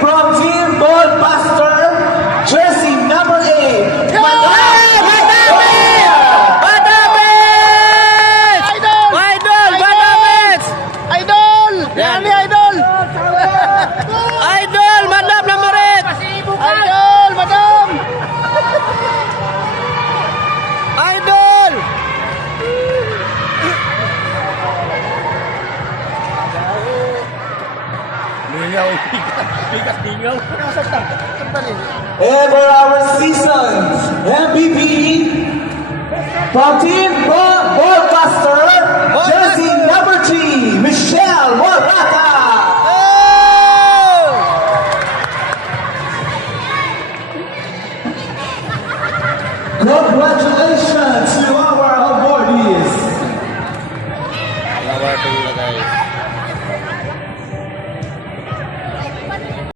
From Team Ballbuster, jersey number 8. Idol! Yan, idol! Idol! Madam number 8! Idol! Madam! Idol! Lingaw, bigat lingaw. And for our season's MVP, from Team Ballbuster,